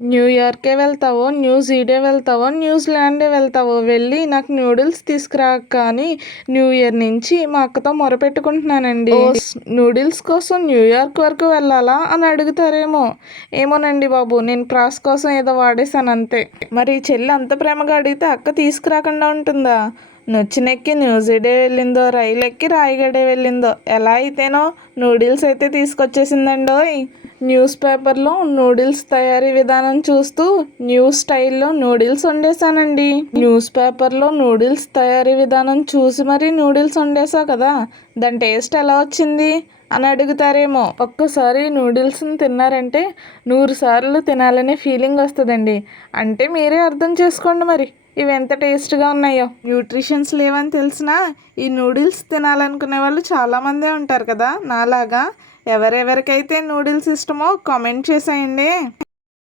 న్యూయార్కే వెళ్తావో, న్యూజిడే వెళ్తావో, న్యూజిలాండే వెళ్తావో వెళ్ళి నాకు నూడిల్స్ తీసుకురా అక్క అని న్యూ ఇయర్ నుంచి మా అక్కతో మొరపెట్టుకుంటున్నానండి. నూడిల్స్ కోసం న్యూయార్క్ వరకు వెళ్ళాలా అని అడుగుతారేమో. ఏమోనండి బాబు, నేను ప్రాస్ కోసం ఏదో వాడేశాను అంతే. మరి చెల్లి అంత ప్రేమగా అడిగితే అక్క తీసుకురాకుండా ఉంటుందా? నొచ్చినెక్కి న్యూజిడే వెళ్ళిందో, రైలు ఎక్కి రాయగడే వెళ్ళిందో, ఎలా అయితేనో నూడిల్స్ అయితే తీసుకొచ్చేసిందండోయ్. న్యూస్ పేపర్లో నూడిల్స్ తయారీ విధానం చూస్తూ న్యూస్ స్టైల్లో నూడిల్స్ వండేసానండి. న్యూస్ పేపర్లో నూడిల్స్ తయారీ విధానం చూసి మరీ నూడిల్స్ వండేసా కదా, దాని టేస్ట్ ఎలా వచ్చింది అని అడుగుతారేమో. ఒక్కసారి నూడిల్స్ని తిన్నారంటే 100 సార్లు తినాలనే ఫీలింగ్ వస్తుందండి. అంటే మీరే అర్థం చేసుకోండి మరి ఇవి ఎంత టేస్ట్గా ఉన్నాయో. న్యూట్రిషన్స్ లేవని తెలిసినా ఈ నూడిల్స్ తినాలనుకునే వాళ్ళు చాలామందే ఉంటారు కదా నాలాగా. ఎవరెవరికైతే నూడిల్స్ ఇష్టమో కామెంట్ చేసేయండి.